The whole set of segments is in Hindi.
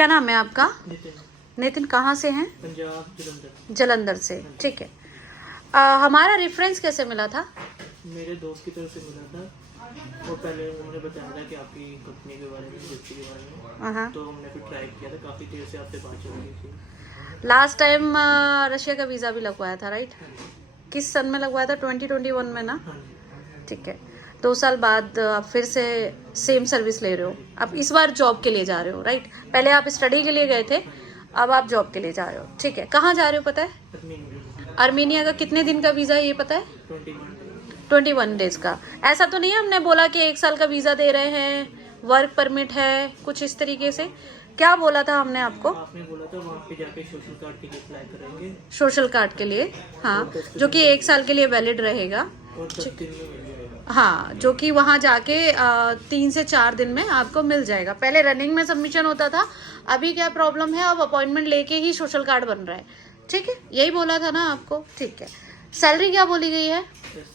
क्या नाम है आपका? नितिन। नितिन, कहाँ से हैं? पंजाब, जलंधर। जलंधर से, ठीक है। हमारा रेफरेंस कैसे मिला था? मेरे दोस्त की तरफ से मिला था। वो पहले उन्होंने बताया था कि आपकी कंपनी के बारे में, इंडस्ट्री के बारे में, तो हमने फिर ट्राई किया था। काफ़ी देर से आपसे बात चल रही थी। लास्ट टाइम रशिया का वीज़ा भी लगवाया था, राइट? किस सन में लगवाया था? 2021 में ना? हाँ जी। ठीक है। 2 साल बाद आप फिर से सेम सर्विस ले रहे हो। आप इस बार जॉब के लिए जा रहे हो, राइट? पहले आप स्टडी के लिए गए थे, अब आप जॉब के लिए जा रहे हो, ठीक है। कहाँ जा रहे हो पता है? आर्मेनिया का कितने दिन का वीज़ा है ये पता है? 21 डेज का। ऐसा तो नहीं है हमने बोला कि 1 साल का वीज़ा दे रहे हैं, वर्क परमिट है, कुछ इस तरीके से? क्या बोला था हमने आपको? आपने बोला था वहाँ पे जाके सोशल कार्ड के लिए अप्लाई करेंगे। सोशल कार्ड के लिए, हाँ, जो कि 1 साल के लिए वैलिड रहेगा। और 10 दिन में मिल जाएगा। हाँ, जो कि वहाँ जाके 3 से 4 दिन में आपको मिल जाएगा। पहले रनिंग में सबमिशन होता था, अभी क्या प्रॉब्लम है, अब अपॉइंटमेंट लेके ही सोशल कार्ड बन रहा है, ठीक है। यही बोला था ना आपको, ठीक है। सैलरी क्या बोली गई है?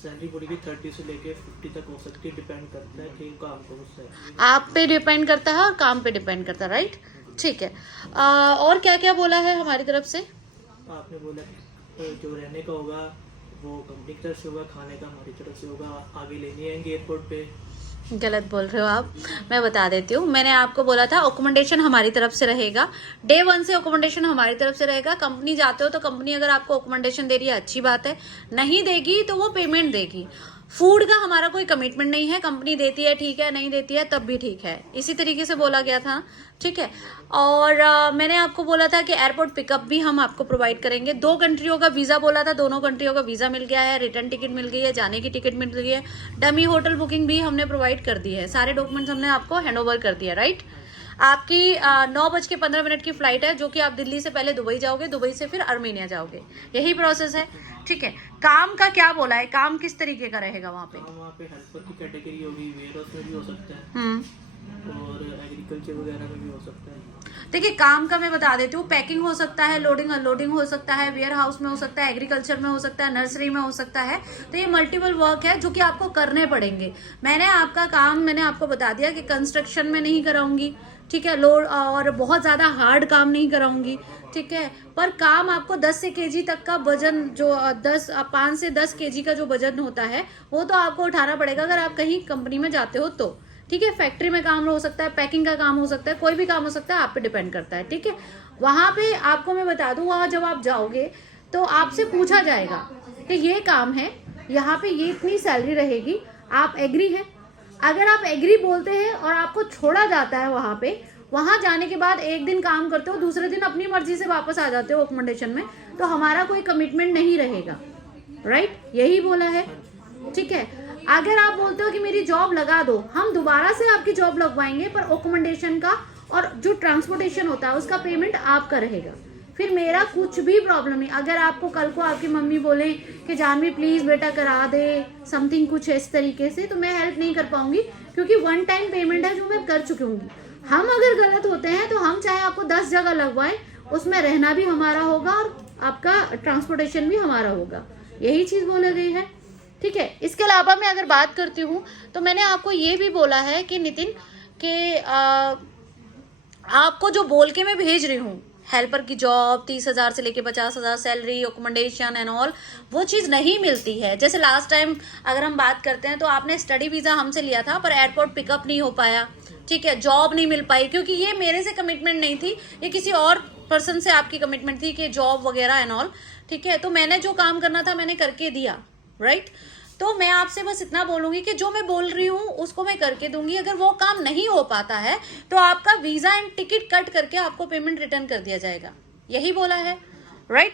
सैलरी बोली कि 30 से लेके 50 तक हो सकती है, डिपेंड करता है कि काम को उससे। आप पे डिपेंड करता है और काम पे डिपेंड करता है, राइट? ठीक है। और क्या क्या बोला है हमारी तरफ से? आपने बोला कि जो रहने का होगा वो कंपनी की तरफ से होगा, खाने का हमारी तरफ से होगा, आगे लेने आएंगे एयरपोर्ट पे। गलत बोल रहे हो आप, मैं बता देती हूँ। मैंने आपको बोला था अकोमोडेशन हमारी तरफ से रहेगा, डे 1 से अकोमोडेशन हमारी तरफ से रहेगा। कंपनी जाते हो तो कंपनी अगर आपको अकोमोडेशन दे रही है अच्छी बात है, नहीं देगी तो वो पेमेंट देगी। फूड का हमारा कोई कमिटमेंट नहीं है, कंपनी देती है ठीक है, नहीं देती है तब भी ठीक है, इसी तरीके से बोला गया था, ठीक है। और मैंने आपको बोला था कि एयरपोर्ट पिकअप भी हम आपको प्रोवाइड करेंगे। 2 कंट्रियों का वीज़ा बोला था, दोनों कंट्रियों का वीज़ा मिल गया है, रिटर्न टिकट मिल गई है, जाने की टिकट मिल गई है, डमी होटल बुकिंग भी हमने प्रोवाइड कर दी है, सारे डॉक्यूमेंट्स हमने आपको हैंड ओवर कर दिया, राइट? आपकी 9:15 की फ्लाइट है, जो कि आप दिल्ली से पहले दुबई जाओगे, दुबई से फिर आर्मेनिया जाओगे, यही प्रोसेस है, ठीक है। काम का क्या बोला है, काम किस तरीके का रहेगा वहाँ पे? वहाँ पे हेल्पर की कैटेगरी होगी, वेयर हाउस में भी हो सकता है और एग्रीकल्चर वगैरह में भी हो सकता है। देखिए, काम का मैं बता देती हूँ, पैकिंग हो सकता है, लोडिंग अनलोडिंग हो सकता है, वेयर हाउस में हो सकता है, एग्रीकल्चर में हो सकता है, नर्सरी में हो सकता है। तो ये मल्टीपल वर्क है जो कि आपको करने पड़ेंगे। मैंने आपका काम मैंने आपको बता दिया कि कंस्ट्रक्शन में नहीं कराऊंगी, ठीक है, लोड और बहुत ज़्यादा हार्ड काम नहीं कराऊंगी, ठीक है। पर काम आपको 10 से केजी तक का वजन, जो 5 से 10 केजी का जो वजन होता है वो तो आपको उठाना पड़ेगा अगर आप कहीं कंपनी में जाते हो तो, ठीक है। फैक्ट्री में काम हो सकता है, पैकिंग का काम हो सकता है, कोई भी काम हो सकता है, आप पे डिपेंड करता है, ठीक है। वहाँ पे आपको मैं बता दूँ, वहाँ जब आप जाओगे तो आपसे पूछा जाएगा कि ये काम है, यहाँ पे ये इतनी सैलरी रहेगी, आप एग्री हैं? अगर आप एग्री बोलते हैं और आपको छोड़ा जाता है वहाँ पे, वहाँ जाने के बाद 1 दिन काम करते हो, दूसरे दिन अपनी मर्जी से वापस आ जाते हो अकोमोडेशन में, तो हमारा कोई कमिटमेंट नहीं रहेगा, राइट? यही बोला है, ठीक है। अगर आप बोलते हो कि मेरी जॉब लगा दो, हम दोबारा से आपकी जॉब लगवाएंगे, पर अकोमोडेशन का और जो ट्रांसपोर्टेशन होता है उसका पेमेंट आपका रहेगा, फिर मेरा कुछ भी प्रॉब्लम नहीं। अगर आपको कल को आपकी मम्मी बोले कि जानवी प्लीज बेटा करा दे समथिंग कुछ इस तरीके से, तो मैं हेल्प नहीं कर पाऊंगी, क्योंकि 1 टाइम पेमेंट है जो मैं कर चुकी हूँ। हम अगर गलत होते हैं तो हम चाहे आपको 10 जगह लगवाएं, उसमें रहना भी हमारा होगा और आपका ट्रांसपोर्टेशन भी हमारा होगा, यही चीज बोली गई है, ठीक है। इसके अलावा मैं अगर बात करती हूँ तो मैंने आपको ये भी बोला है कि नितिन के आपको जो बोल के मैं भेज रही हूँ, हेल्पर की जॉब 30,000 से लेके 50,000 सैलरी, अकोमोडेशन एंड ऑल, वो चीज़ नहीं मिलती है। जैसे लास्ट टाइम अगर हम बात करते हैं तो आपने स्टडी वीज़ा हमसे लिया था, पर एयरपोर्ट पिकअप नहीं हो पाया, ठीक है, जॉब नहीं मिल पाई, क्योंकि ये मेरे से कमिटमेंट नहीं थी, ये किसी और पर्सन से आपकी कमिटमेंट थी कि जॉब वगैरह एंड ऑल, ठीक है। तो मैंने जो काम करना था मैंने करके दिया, राइट? तो मैं आपसे बस इतना बोलूंगी कि जो मैं बोल रही हूँ उसको मैं करके दूंगी। अगर वो काम नहीं हो पाता है तो आपका वीजा एंड टिकट कट करके आपको पेमेंट रिटर्न कर दिया जाएगा, यही बोला है, राइट?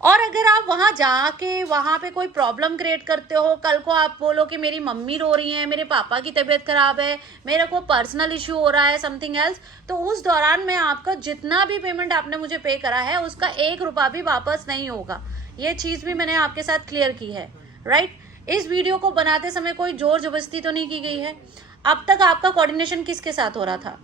और अगर आप वहां जाके वहां पे कोई प्रॉब्लम क्रिएट करते हो, कल को आप बोलो कि मेरी मम्मी रो रही है, मेरे पापा की तबीयत खराब है, मेरे को पर्सनल इश्यू हो रहा है, समथिंग एल्स, तो उस दौरान मैं आपका जितना भी पेमेंट आपने मुझे पे करा है उसका 1 रुपया भी वापस नहीं होगा। ये चीज भी मैंने आपके साथ क्लियर की है, राइट? इस वीडियो को बनाते समय कोई जोर जबरदस्ती तो नहीं की गई है। अब तक आपका कोऑर्डिनेशन किसके साथ हो रहा था?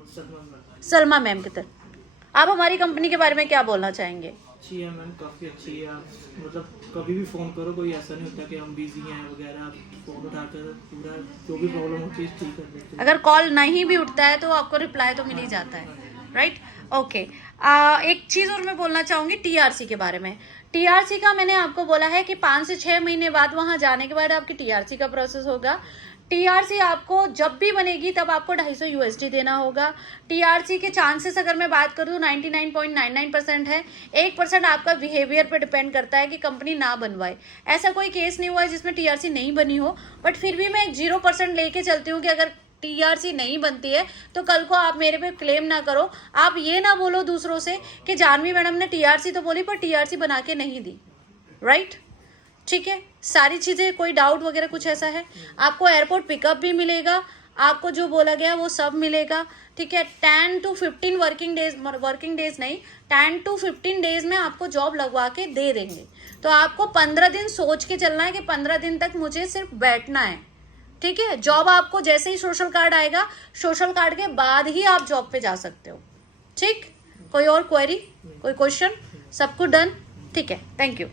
सलमा मैम के तरफ। आप हमारी कंपनी के बारे में क्या बोलना चाहेंगे? अच्छी है मैम, काफ़ी अच्छी है। मतलब कभी भी फ़ोन करो, कोई ऐसा नहीं होता कि हम बिजी हैं वगैरह, फ़ोन उठाकर पूरा जो भी प्रॉब्लम होती है ठीक कर देते हैं। अगर कॉल नहीं भी उठता है तो आपको रिप्लाई तो मिल ही जाता है, राइट, ओके। एक चीज और मैं बोलना चाहूंगी टीआरसी के बारे में। टीआरसी का मैंने आपको बोला है कि 5 से 6 महीने बाद वहां जाने के बाद आपकी टीआरसी का प्रोसेस होगा। टीआरसी आपको जब भी बनेगी तब आपको 250 USD देना होगा। टीआरसी के चांसेस अगर मैं बात करूँ 99.99% है। 1% आपका बिहेवियर पे डिपेंड करता है कि कंपनी ना बनवाए। ऐसा कोई केस नहीं हुआ है जिसमें टीआरसी नहीं बनी हो, बट फिर भी मैं 0% लेके चलती हूँ कि अगर टीआरसी नहीं बनती है तो कल को आप मेरे पे क्लेम ना करो, आप ये ना बोलो दूसरों से कि जानवी मैडम ने टीआरसी तो बोली पर टीआरसी बना के नहीं दी, राइट? ठीक है, सारी चीजें, कोई डाउट वगैरह कुछ ऐसा है? आपको एयरपोर्ट पिकअप भी मिलेगा, आपको जो बोला गया वो सब मिलेगा, ठीक है। 10 to 15 वर्किंग डेज नहीं, 10 to 15 डेज में आपको जॉब लगवा के दे देंगे। तो आपको 15 दिन सोच के चलना है कि 15 दिन तक मुझे सिर्फ बैठना है, ठीक है। जॉब आपको जैसे ही सोशल कार्ड आएगा, सोशल कार्ड के बाद ही आप जॉब पे जा सकते हो, ठीक। कोई और क्वेरी, कोई क्वेश्चन? सब कुछ डन, ठीक है, थैंक यू।